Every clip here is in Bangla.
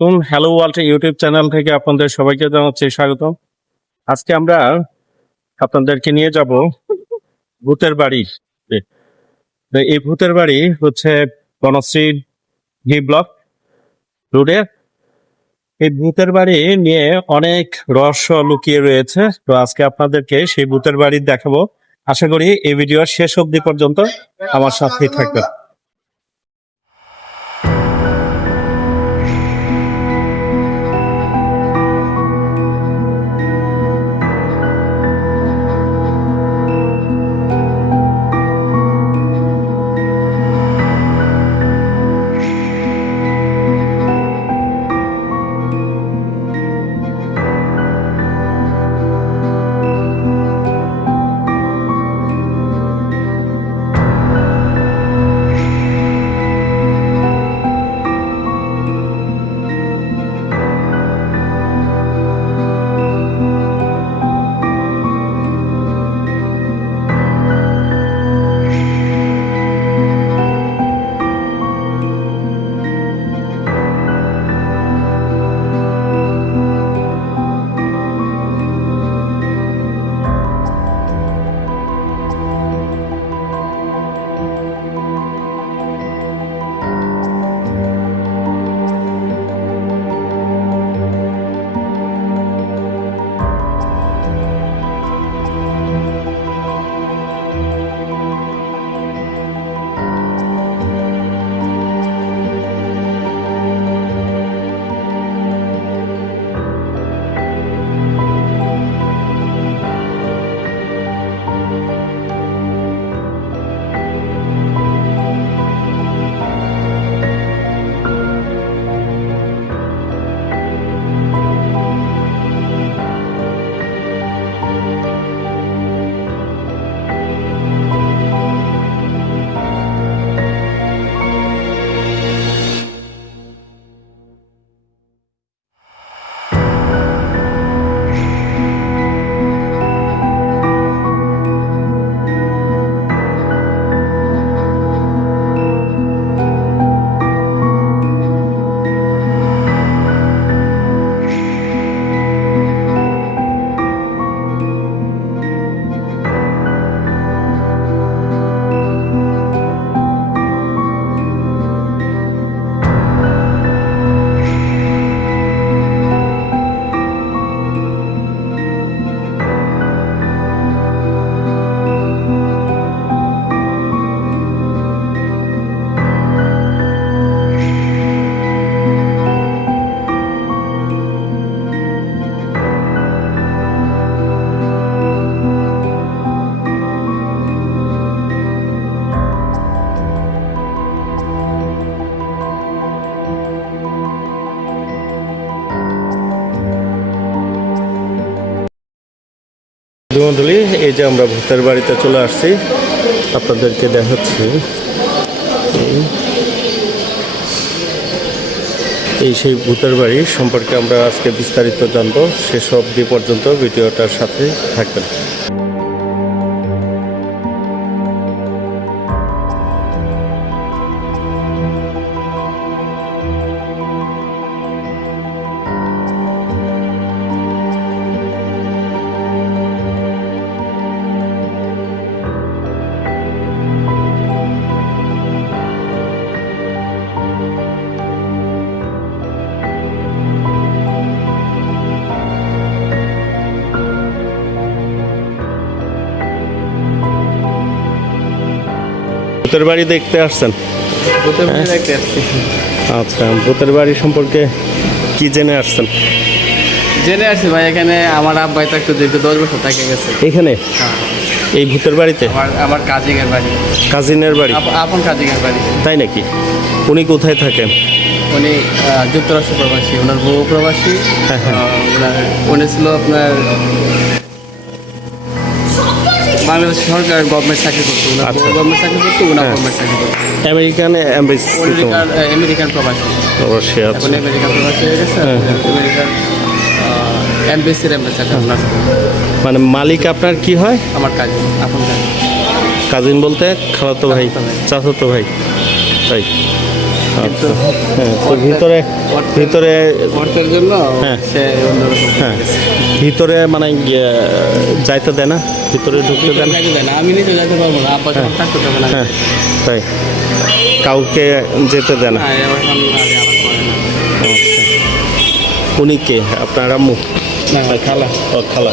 নতুন হ্যালো ওয়ার্ল্ড ইউটিউব চ্যানেল থেকে আপনাদের সবাইকে জানাচ্ছি স্বাগত আজকে আমরা আপনাদেরকে নিয়ে যাব ভূতের বাড়ি। এই ভূতের বাড়ি হচ্ছে বনশ্রী ডি ব্লক রোডে। এই ভূতের বাড়ি নিয়ে অনেক রহস্য লুকিয়ে রয়েছে। তো আজকে আপনাদেরকে সেই ভূতের বাড়ি দেখাবো। আশা করি এই ভিডিওর শেষ অবধি পর্যন্ত আমার সাথেই থাকবে বন্ধুলি এই যে আমরা ভূতের বাড়িতে চলে আসছি, আপনাদেরকে দেখাচ্ছি। এই- সেই ভূতের বাড়ি সম্পর্কে আমরা আজকে বিস্তারিত জানব। সেসব অবধি পর্যন্ত ভিডিওটার সাথে থাকবেন। ভূতের বাড়ি দেখতে আসছেন? আসছি। আচ্ছা ভূতের বাড়ি সম্পর্কে কি জেনে আসছেন? জেনে আসছি ভাই এখানে আমার আব্বাই থাকতো দীর্ঘ দশ বছর থেকে গেছে। এখানে? এই ভূতের বাড়িতে? আমার কাজিংয়ের বাড়ি। কাজিনের বাড়ি? আপন কাজিংয়ের বাড়ি। তাই নাকি? উনি কোথায় থাকেন? উনি যুক্তরাষ্ট্র প্রবাসী। ওনার বউ প্রবাসী। হ্যাঁ, হ্যাঁ। ওনার উনি ছিল আপনার বাংলাদেশ সরকার গভর্নমেন্ট চাকরি করতো আচ্ছা। গভর্নমেন্ট চাকরি করতো হ্যাঁ। গভর্নমেন্ট চাকরি করতো। আমেরিকান এম্বাসি আমেরিকান আমেরিকান প্রবাসী। অবশ্যই এখন আচ্ছা আমেরিকান প্রবাসী হয়ে গেছে হ্যাঁ। আমেরিকান এমবিসির অ্যাম্বাসেডার মানে মালিক আপনার কি হয়? আমার কাজ আপন কাজিন। বলতে খালাতো ভাই চাচাতো ভাই। ভাই। তাই। হ্যাঁ তো ভিতরে ভিতরে অর্থের জন্য হ্যাঁ। হ্যাঁ ভিতরে মানে যাইতে দেয় না? ভিতরে ঢুকতে দেয় না? না। আমি নিজে যাইতে পারব না। আব্বা যখন থাকতো আমি হ্যাঁ। তাই। কাউকে যেতে দেয় না? হ্যাঁ, না। আচ্ছা। উনি কে? আপনার আম্মু? না না, খালা। ও খালা।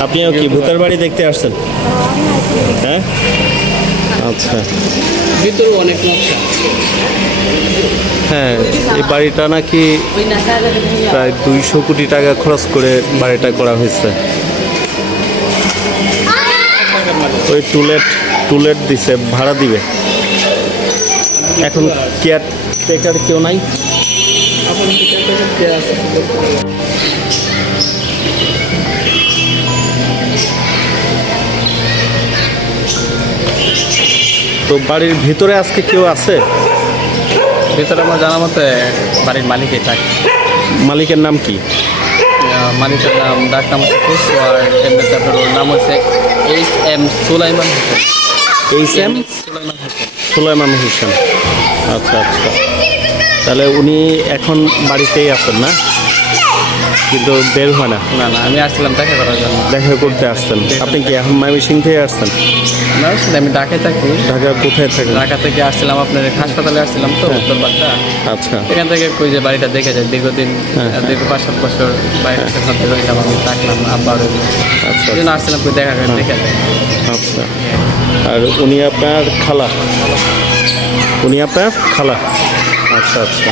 আপনিও কি ভূতের বাড়ি দেখতে আসছেন? হ্যাঁ? আচ্ছা। ভিতরে অনেক নকশা। হ্যাঁ এই বাড়িটা নাকি প্রায় দুইশো কোটি টাকা খরচ করে বাড়িটা করা হয়েছে। ওই টুলেট টুলেট দিছে ভাড়া দিবে। এখন কেয়ার টেকার কেউ নাই? তো বাড়ির ভিতরে আজকে কেউ আছে? ভিতরে আমার জানা মতে বাড়ির মালিকই থাকে মালিকের নাম কি? মালিকের নাম ডাক নাম হচ্ছে কুসু আর এমনি ওর নাম হচ্ছে H M Sulaiman H M Sulaiman Hossain. Sulaiman Hossain. আচ্ছা আচ্ছা। তাহলে উনি এখন বাড়িতেই আছেন না? কিন্তু বের হয় না। না না আমি আসছিলাম দেখা করার জন্য। দেখা করতে আসছেন। আপনি কি এখন ময়মনসিং থেকে আসছেন? না আমি ঢাকায় থাকি। ঢাকা কোথায় থাকেন? ঢাকা থেকে আসছিলাম আপনার হাসপাতালে আসছিলাম তো উত্তর বাড্ডা আচ্ছা। এখান থেকে কই যে বাড়িটা দেখে যায় দীর্ঘদিন হ্যাঁ, দীর্ঘ পাঁচ সাত বছর বাড়িটা থেকে রইলাম আমি থাকলাম আব্বার আচ্ছা এই জন্য আসছিলাম কই দেখা করে দেখে যায়। আচ্ছা। আর উনি আপনার খালা। উনি আপনার খালা? আচ্ছা আচ্ছা।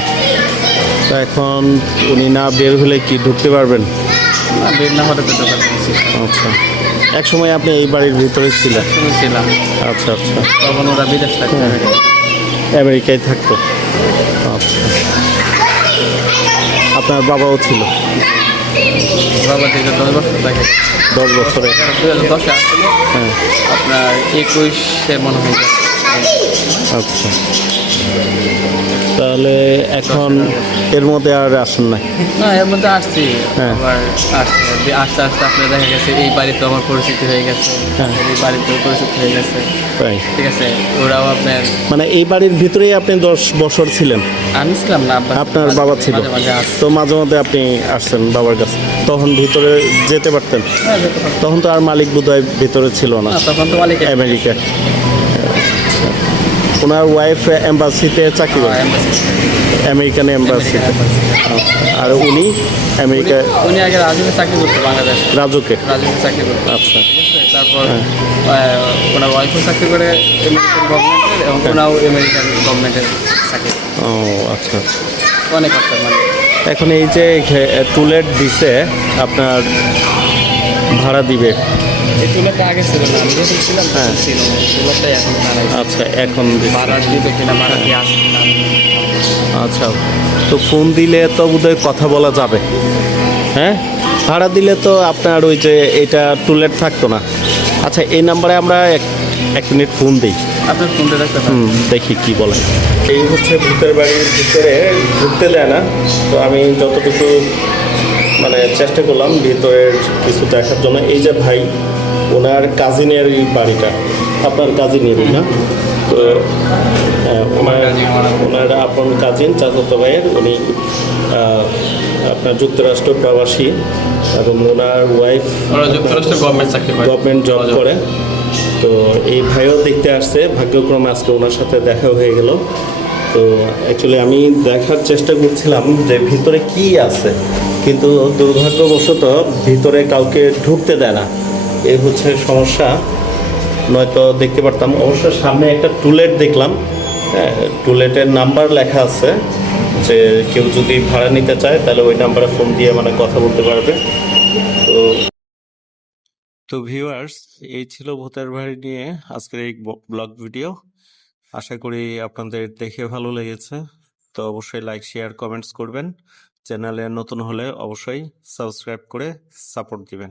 তা এখন উনি না বের হলে কি ঢুকতে পারবেন? না বের না হলে তো দোকান আচ্ছা। এক সময় আপনি এই বাড়ির ভিতরে ছিলেন? শুনেছিলাম আচ্ছা আচ্ছা। তখন ওরা বিদেশ থাকতে। আমেরিকায় থাকতো। আচ্ছা। আপনার বাবাও ছিল? বাবা দীর্ঘ দশ বছর থাকে দশ বছরে। দু হাজার দশে আসছিল হ্যাঁ। আপনার একুশে মনে হয়। আচ্ছা। তাহলে এখন এর মধ্যে আর আসেন না না এর মধ্যে আসছি। হ্যাঁ। আবার আসছে। আস্তে আস্তে আপনার দেখা গেছে এই বাড়িতে আমার পরিচিতি হয়ে গেছে। হ্যাঁ। এই বাড়িতেও পরিচিতি হয়ে গেছে। ঠিক আছে ওরাও আপনার মানে এই বাড়ির ভিতরেই আপনি দশ বছর ছিলেন? আমি ছিলাম না আপনার বাবা ছিল। তো মাঝে মধ্যে আপনি আসছেন বাবার কাছে। তখন ভিতরে যেতে পারতেন? হ্যাঁ। তখন তো আর মালিক বোধহয় ভিতরে ছিল না। না, তখন তো মালিক আমেরিকা ওনার ওয়াইফ এম্বাসিতে চাকরি করে আমেরিকান এম্বাসিতে আর উনি? আমেরিকা উনি আগে রাজুকে চাকরি করতো বাংলাদেশে রাজুকে রাজুকে চাকরি করতো আচ্ছা। তারপর। ওনার ওয়াইফও চাকরি করে আমেরিকান গভর্নমেন্টের এবং ওনাও আমেরিকান গভর্নমেন্টের চাকরি ও আচ্ছা। অনেক মানে। এখন এই যে টুলেট দিছে আপনার ভাড়া দিবে। এই চুলাটা আগে ছিল না আমি যখন ছিলাম তখন হ্যাঁ। ছিল না চুলাটাই এখন দাঁড়াই আচ্ছা এখন ভাড়া দিবে কিনা ভাড়া দিয়ে আসবে না। আচ্ছা তো ফোন দিলে তো বোধহয় কথা বলা যাবে। হ্যাঁ? ভাড়া দিলে তো আপনার ওই যে এটা টুলেট থাকতো না। আচ্ছা এই নাম্বারে আমরা এক এক মিনিট ফোন দিই। আপনার ফোনটা দেখতে পারেন। হুম দেখি কি বলে। এই হচ্ছে ভূতের বাড়ির ভিতরে ঢুকতে দেয় না। তো আমি যতটুকু মানে চেষ্টা করলাম ভিতরের কিছু দেখার জন্য। এই যে ভাই ওনার কাজিনের বাড়িটা। আপনার কাজিনেরই না? তো ওনার ওনার আপন কাজিন চাচাতো ভাইয়ের উনি আপনার যুক্তরাষ্ট্র প্রবাসী এবং ওনার ওয়াইফ যুক্তরাষ্ট্র গভর্নমেন্ট চাকরি গভর্নমেন্ট জব করে। তো এই ভাইও দেখতে আসছে। ভাগ্যক্রমে আজকে ওনার সাথে দেখা হয়ে গেল। তো অ্যাকচুয়ালি আমি দেখার চেষ্টা করছিলাম যে ভিতরে কি আছে। কিন্তু দুর্ভাগ্যবশত ভিতরে কাউকে ঢুকতে দেয় না। এই হচ্ছে সমস্যা। নয়তো দেখতে পারতাম। অবশ্য সামনে একটা টুলেট দেখলাম। হ্যাঁ টুলেটের নাম্বার লেখা আছে যে কেউ যদি ভাড়া নিতে চায়, তাহলে ওই নাম্বারে ফোন দিয়ে মানে কথা বলতে পারবে। তো তো ভিউয়ার্স, এই ছিল ভূতের বাড়ি নিয়ে আজকের এই ব্লগ ভিডিও। আশা করি আপনাদের দেখে ভালো লেগেছে। তো অবশ্যই লাইক, শেয়ার, কমেন্টস করবেন। চ্যানেলে নতুন হলে অবশ্যই সাবস্ক্রাইব করে সাপোর্ট দিবেন।